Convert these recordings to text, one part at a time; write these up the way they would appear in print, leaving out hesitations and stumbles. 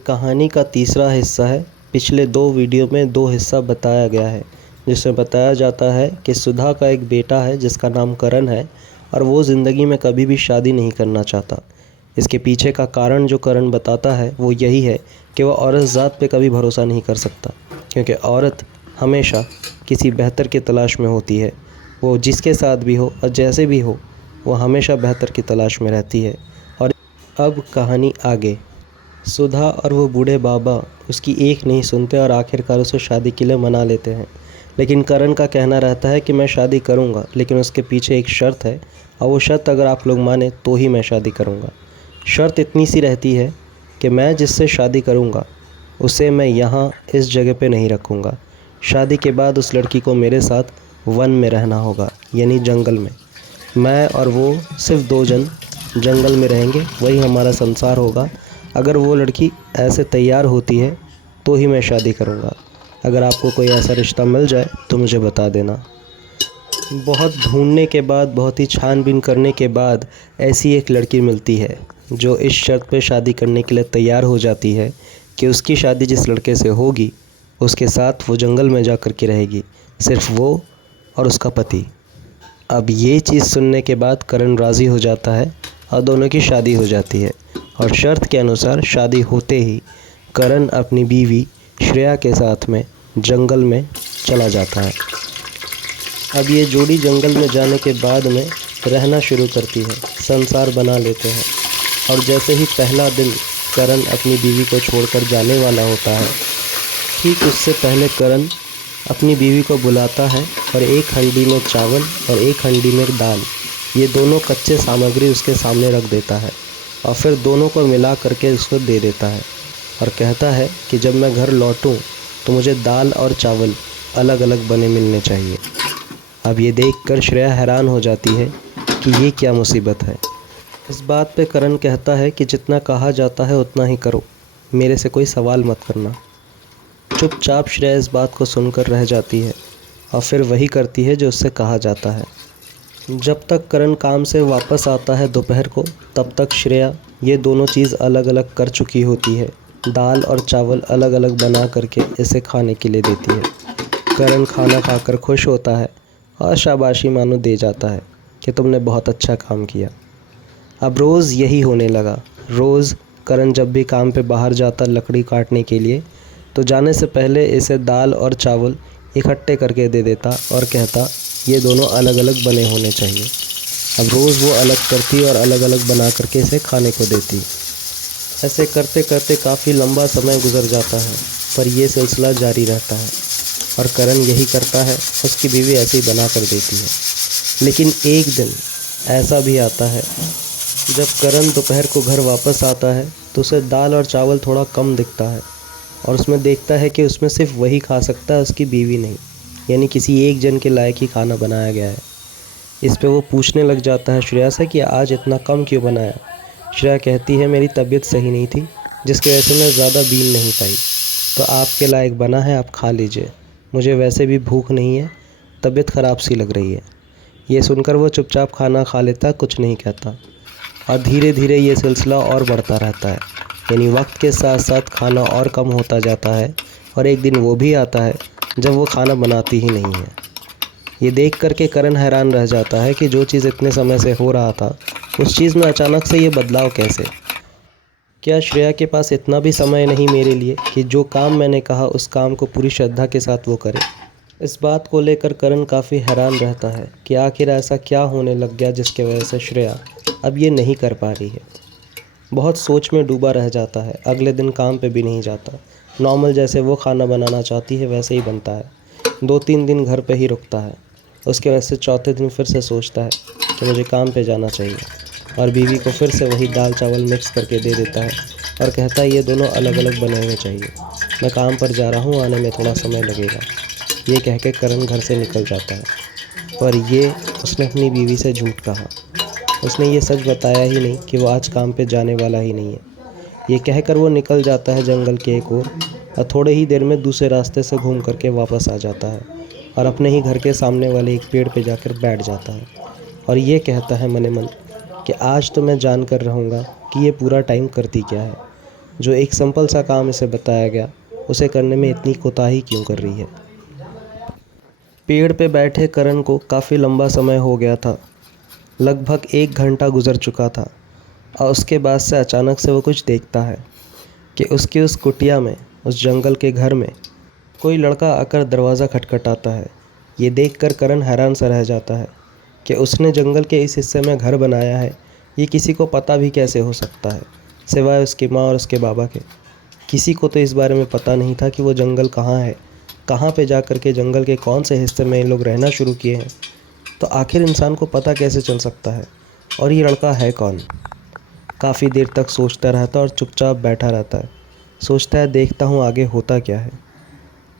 कहानी का तीसरा हिस्सा है। पिछले 2 वीडियो में 2 हिस्सा बताया गया है, जिसमें बताया जाता है कि सुधा का एक बेटा है जिसका नाम करण है और वो ज़िंदगी में कभी भी शादी नहीं करना चाहता। इसके पीछे का कारण जो करण बताता है वो यही है कि वह औरत ज़ात पे कभी भरोसा नहीं कर सकता, क्योंकि औरत हमेशा किसी बेहतर की तलाश में होती है। वो जिसके साथ भी हो और जैसे भी हो, वो हमेशा बेहतर की तलाश में रहती है। और अब कहानी आगे। सुधा और वो बूढ़े बाबा उसकी एक नहीं सुनते और आखिरकार उसे शादी के लिए मना लेते हैं। लेकिन करण का कहना रहता है कि मैं शादी करूँगा, लेकिन उसके पीछे एक शर्त है और वो शर्त अगर आप लोग माने तो ही मैं शादी करूँगा। शर्त इतनी सी रहती है कि मैं जिससे शादी करूँगा उसे मैं यहाँ इस जगह पे नहीं रखूँगा। शादी के बाद उस लड़की को मेरे साथ वन में रहना होगा, यानी जंगल में। मैं और वो सिर्फ 2 जन जंगल में रहेंगे, वही हमारा संसार होगा। अगर वो लड़की ऐसे तैयार होती है तो ही मैं शादी करूँगा। अगर आपको कोई ऐसा रिश्ता मिल जाए तो मुझे बता देना। बहुत ढूंढने के बाद, बहुत ही छानबीन करने के बाद ऐसी एक लड़की मिलती है जो इस शर्त पे शादी करने के लिए तैयार हो जाती है कि उसकी शादी जिस लड़के से होगी उसके साथ वो जंगल में जा कर के रहेगी, सिर्फ वो और उसका पति। अब ये चीज़ सुनने के बाद करण राज़ी हो जाता है और दोनों की शादी हो जाती है। और शर्त के अनुसार शादी होते ही करण अपनी बीवी श्रेया के साथ में जंगल में चला जाता है। अब ये जोड़ी जंगल में जाने के बाद में रहना शुरू करती है, संसार बना लेते हैं। और जैसे ही पहला दिन करण अपनी बीवी को छोड़कर जाने वाला होता है, ठीक उससे पहले करण अपनी बीवी को बुलाता है और एक हंडी में चावल और एक हंडी में दाल, ये दोनों कच्चे सामग्री उसके सामने रख देता है और फिर दोनों को मिला करके उसको दे देता है और कहता है कि जब मैं घर लौटूं तो मुझे दाल और चावल अलग अलग बने मिलने चाहिए। अब ये देखकर श्रेया हैरान हो जाती है कि ये क्या मुसीबत है। इस बात पे करण कहता है कि जितना कहा जाता है उतना ही करो, मेरे से कोई सवाल मत करना। चुपचाप श्रेया इस बात को सुनकर रह जाती है और फिर वही करती है जो उससे कहा जाता है। जब तक करण काम से वापस आता है दोपहर को, तब तक श्रेया ये दोनों चीज़ अलग अलग कर चुकी होती है। दाल और चावल अलग अलग बना करके इसे खाने के लिए देती है। करण खाना खाकर खुश होता है और शाबाशी मानो दे जाता है कि तुमने बहुत अच्छा काम किया। अब रोज़ यही होने लगा। रोज़ करण जब भी काम पे बाहर जाता लकड़ी काटने के लिए, तो जाने से पहले इसे दाल और चावल इकट्ठे करके दे देता और कहता ये दोनों अलग अलग बने होने चाहिए। अब रोज़ वो अलग करती और अलग अलग बना करके इसे खाने को देती। ऐसे करते करते काफ़ी लंबा समय गुजर जाता है, पर यह सिलसिला जारी रहता है और करण यही करता है, उसकी बीवी ऐसे ही बना कर देती है। लेकिन एक दिन ऐसा भी आता है जब करण दोपहर को घर वापस आता है तो उसे दाल और चावल थोड़ा कम दिखता है और उसमें देखता है कि उसमें सिर्फ वही खा सकता है, उसकी बीवी नहीं, यानी किसी एक जन के लायक ही खाना बनाया गया है। इस पे वो पूछने लग जाता है श्रेया से कि आज इतना कम क्यों बनाया। श्रेया कहती है मेरी तबीयत सही नहीं थी, जिसकी वजह से मैं ज़्यादा बीन नहीं पाई, तो आपके लायक बना है, आप खा लीजिए, मुझे वैसे भी भूख नहीं है, तबीयत ख़राब सी लग रही है। ये सुनकर वो चुपचाप खाना खा लेता, कुछ नहीं कहता। और धीरे धीरे ये सिलसिला और बढ़ता रहता है, यानी वक्त के साथ साथ खाना और कम होता जाता है और एक दिन वो भी आता है जब वो खाना बनाती ही नहीं है। ये देख कर के करण हैरान रह जाता है कि जो चीज़ इतने समय से हो रहा था, उस चीज़ में अचानक से ये बदलाव कैसे। क्या श्रेया के पास इतना भी समय नहीं मेरे लिए कि जो काम मैंने कहा उस काम को पूरी श्रद्धा के साथ वो करे। इस बात को लेकर करण काफ़ी हैरान रहता है कि आखिर ऐसा क्या होने लग गया जिसके वजह से श्रेया अब ये नहीं कर पा रही है। बहुत सोच में डूबा रह जाता है। अगले दिन काम पे भी नहीं जाता, नॉर्मल जैसे वो खाना बनाना चाहती है वैसे ही बनता है। 2-3 दिन घर पे ही रुकता है। उसके वजह से चौथे दिन फिर से सोचता है कि मुझे काम पे जाना चाहिए और बीवी को फिर से वही दाल चावल मिक्स करके दे देता है और कहता है ये दोनों अलग अलग बने हुए चाहिए, मैं काम पर जा रहा हूँ, आने में थोड़ा समय लगेगा। ये कह के करण घर से निकल जाता है, पर ये उसने अपनी बीवी से झूठ कहा। उसने ये सच बताया ही नहीं कि वो आज काम पे जाने वाला ही नहीं है। ये कहकर वो निकल जाता है जंगल के एक ओर और थोड़े ही देर में दूसरे रास्ते से घूम करके वापस आ जाता है और अपने ही घर के सामने वाले एक पेड़ पे जाकर बैठ जाता है और ये कहता है मने मन कि आज तो मैं जान कर रहूँगा कि ये पूरा टाइम करती क्या है। जो एक सिंपल सा काम इसे बताया गया उसे करने में इतनी कोताही क्यों कर रही है। पेड़ पे बैठे करण को काफ़ी लंबा समय हो गया था। लगभग 1 घंटा गुजर चुका था और उसके बाद से अचानक से वो कुछ देखता है कि उसकी उस कुटिया में, उस जंगल के घर में कोई लड़का आकर दरवाज़ा खटखटाता है। ये देखकर करण हैरान सा रह जाता है कि उसने जंगल के इस हिस्से में घर बनाया है, ये किसी को पता भी कैसे हो सकता है सिवाय उसकी माँ और उसके बाबा के। किसी को तो इस बारे में पता नहीं था कि वो जंगल कहाँ है, कहाँ पे जा कर के जंगल के कौन से हिस्से में ये लोग रहना शुरू किए हैं। तो आखिर इंसान को पता कैसे चल सकता है और ये लड़का है कौन। काफ़ी देर तक सोचता रहता है और चुपचाप बैठा रहता है। सोचता है देखता हूँ आगे होता क्या है।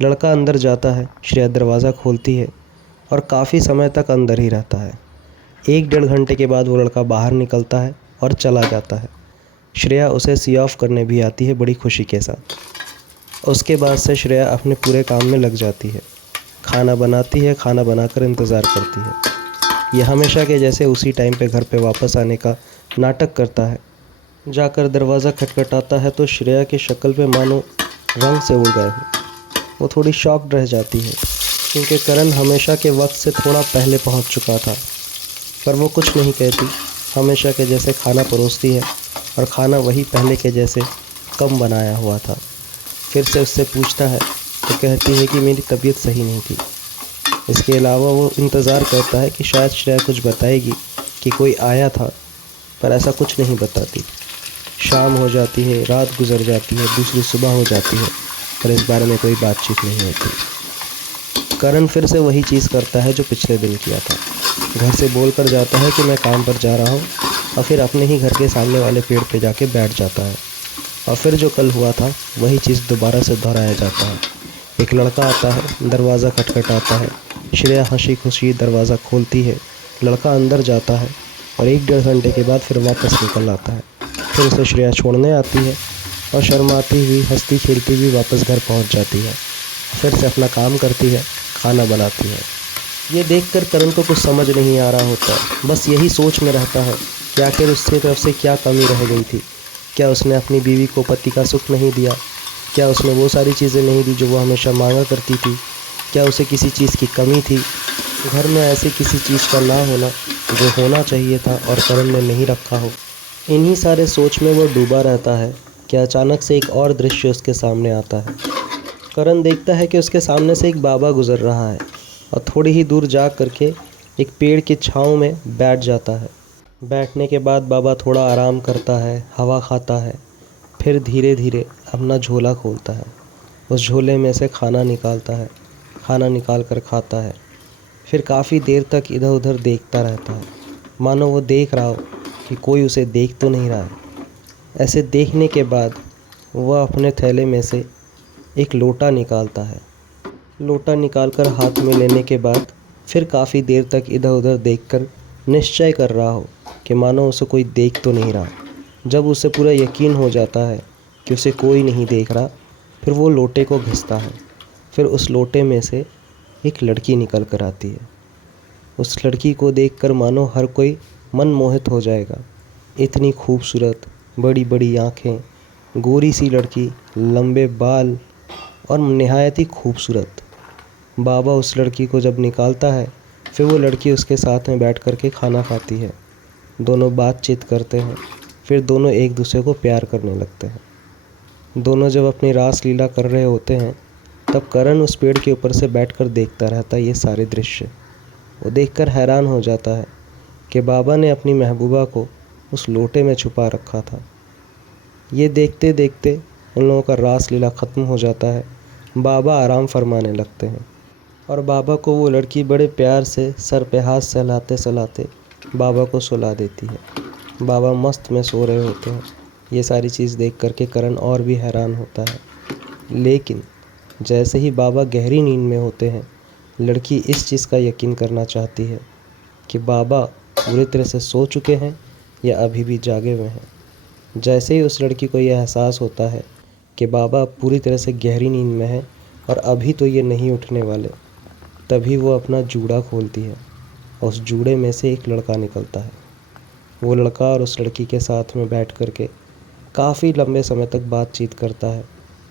लड़का अंदर जाता है, श्रेया दरवाज़ा खोलती है और काफ़ी समय तक अंदर ही रहता है। 1-1.5 घंटे के बाद वो लड़का बाहर निकलता है और चला जाता है। श्रेया उसे सी ऑफ करने भी आती है बड़ी खुशी के साथ। उसके बाद से श्रेया अपने पूरे काम में लग जाती है। खाना बनाती है, खाना बनाकर इंतज़ार करती है। यह हमेशा के जैसे उसी टाइम पे घर पे वापस आने का नाटक करता है। जाकर दरवाज़ा खटखटाता है तो श्रेया की शक्ल पे मानो रंग से उड़ गए हो। वो थोड़ी शॉक्ड रह जाती है क्योंकि करण हमेशा के वक्त से थोड़ा पहले पहुंच चुका था। पर वो कुछ नहीं कहती, हमेशा के जैसे खाना परोसती है और खाना वही पहले के जैसे कम बनाया हुआ था। फिर से उससे पूछता है तो कहती है कि मेरी तबीयत सही नहीं थी। इसके अलावा वो इंतज़ार करता है कि शायद श्रेया कुछ बताएगी कि कोई आया था, पर ऐसा कुछ नहीं बताती। शाम हो जाती है, रात गुजर जाती है, दूसरी सुबह हो जाती है, पर इस बारे में कोई बातचीत नहीं होती। करण फिर से वही चीज़ करता है जो पिछले दिन किया था। घर से बोल कर जाता है कि मैं काम पर जा रहा हूँ और फिर अपने ही घर के सामने वाले पेड़ पे जाके बैठ जाता है। और फिर जो कल हुआ था वही चीज़ दोबारा से दोहराया जाता है। एक लड़का आता है, दरवाज़ा खटखटाता है। श्रेया हंसी खुशी दरवाज़ा खोलती है। लड़का अंदर जाता है और 1-1.5 घंटे के बाद फिर वापस निकल आता है। फिर उसे श्रेया छोड़ने आती है और शर्माती हुई, हंसती खेलती हुई वापस घर पहुंच जाती है। फिर से अपना काम करती है, खाना बनाती है। ये देखकर करण को कुछ समझ नहीं आ रहा होता, बस यही सोच में रहता है कि आखिर उसकी तरफ से क्या कमी रह गई थी। क्या उसने अपनी बीवी को पति का सुख नहीं दिया? क्या उसने वो सारी चीज़ें नहीं दी जो वो हमेशा मांगा करती थी? क्या उसे किसी चीज़ की कमी थी? घर में ऐसे किसी चीज़ का ना होना जो होना चाहिए था और करण ने नहीं रखा हो। इन्हीं सारे सोच में वो डूबा रहता है कि अचानक से एक और दृश्य उसके सामने आता है। करण देखता है कि उसके सामने से एक बाबा गुजर रहा है और थोड़ी ही दूर जा करके एक पेड़ की छाँव में बैठ जाता है। बैठने के बाद बाबा थोड़ा आराम करता है, हवा खाता है, फिर धीरे धीरे अपना झोला खोलता है। उस झोले में से खाना निकालता है, खाना निकाल कर खाता है। फिर काफ़ी देर तक इधर उधर देखता रहता है, मानो वो देख रहा हो कि कोई उसे देख तो नहीं रहा है। ऐसे देखने के बाद वह अपने थैले में से एक लोटा निकालता है। लोटा निकालकर हाथ में लेने के बाद फिर काफ़ी देर तक इधर उधर देखकर निश्चय कर रहा हो कि मानो उसे कोई देख तो नहीं रहा। जब उसे पूरा यकीन हो जाता है कि उसे कोई नहीं देख रहा, फिर वो लोटे को घिसता है। फिर उस लोटे में से एक लड़की निकल कर आती है। उस लड़की को देखकर मानो हर कोई मन मोहित हो जाएगा। इतनी खूबसूरत, बड़ी बड़ी आँखें, गोरी सी लड़की, लंबे बाल और निहायत ही खूबसूरत। बाबा उस लड़की को जब निकालता है, फिर वो लड़की उसके साथ में बैठ कर के खाना खाती है। दोनों बातचीत करते हैं, फिर दोनों एक दूसरे को प्यार करने लगते हैं। दोनों जब अपनी रास लीला कर रहे होते हैं, तब करण उस पेड़ के ऊपर से बैठकर देखता रहता है ये सारे दृश्य। वो देखकर हैरान हो जाता है कि बाबा ने अपनी महबूबा को उस लोटे में छुपा रखा था। ये देखते देखते उन लोगों का रास लीला ख़त्म हो जाता है। बाबा आराम फरमाने लगते हैं और बाबा को वो लड़की बड़े प्यार से सर पे हाथ सहलाते सहलाते बाबा को सुला देती है। बाबा मस्त में सो रहे होते हैं। ये सारी चीज़ देख करके करण और भी हैरान होता है। लेकिन जैसे ही बाबा गहरी नींद में होते हैं, लड़की इस चीज़ का यकीन करना चाहती है कि बाबा पूरी तरह से सो चुके हैं या अभी भी जागे हुए हैं। जैसे ही उस लड़की को यह एहसास होता है कि बाबा पूरी तरह से गहरी नींद में है और अभी तो ये नहीं उठने वाले, तभी वो अपना जूड़ा खोलती है और उस जूड़े में से एक लड़का निकलता है। वो लड़का और उस लड़की के साथ में बैठ कर के काफ़ी लंबे समय तक बातचीत करता है।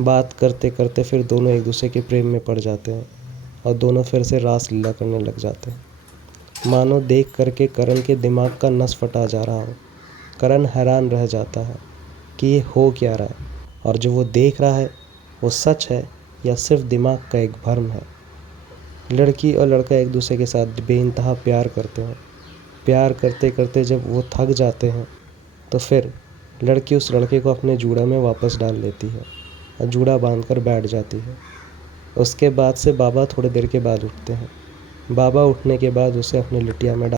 बात करते करते फिर दोनों एक दूसरे के प्रेम में पड़ जाते हैं और दोनों फिर से रासलीला करने लग जाते हैं। मानो देख करके करण के दिमाग का नस फटा जा रहा हो। करण हैरान रह जाता है कि ये हो क्या रहा है और जो वो देख रहा है वो सच है या सिर्फ दिमाग का एक भ्रम है। लड़की और लड़का एक दूसरे के साथ बेइंतहा प्यार करते हैं। प्यार करते करते जब वो थक जाते हैं तो फिर लड़की उस लड़के को अपने जूड़ा में वापस डाल लेती है और जूड़ा बांधकर बैठ जाती है। उसके बाद से बाबा थोड़ी देर के बाद उठते हैं। बाबा उठने के बाद उसे अपनी लिटिया में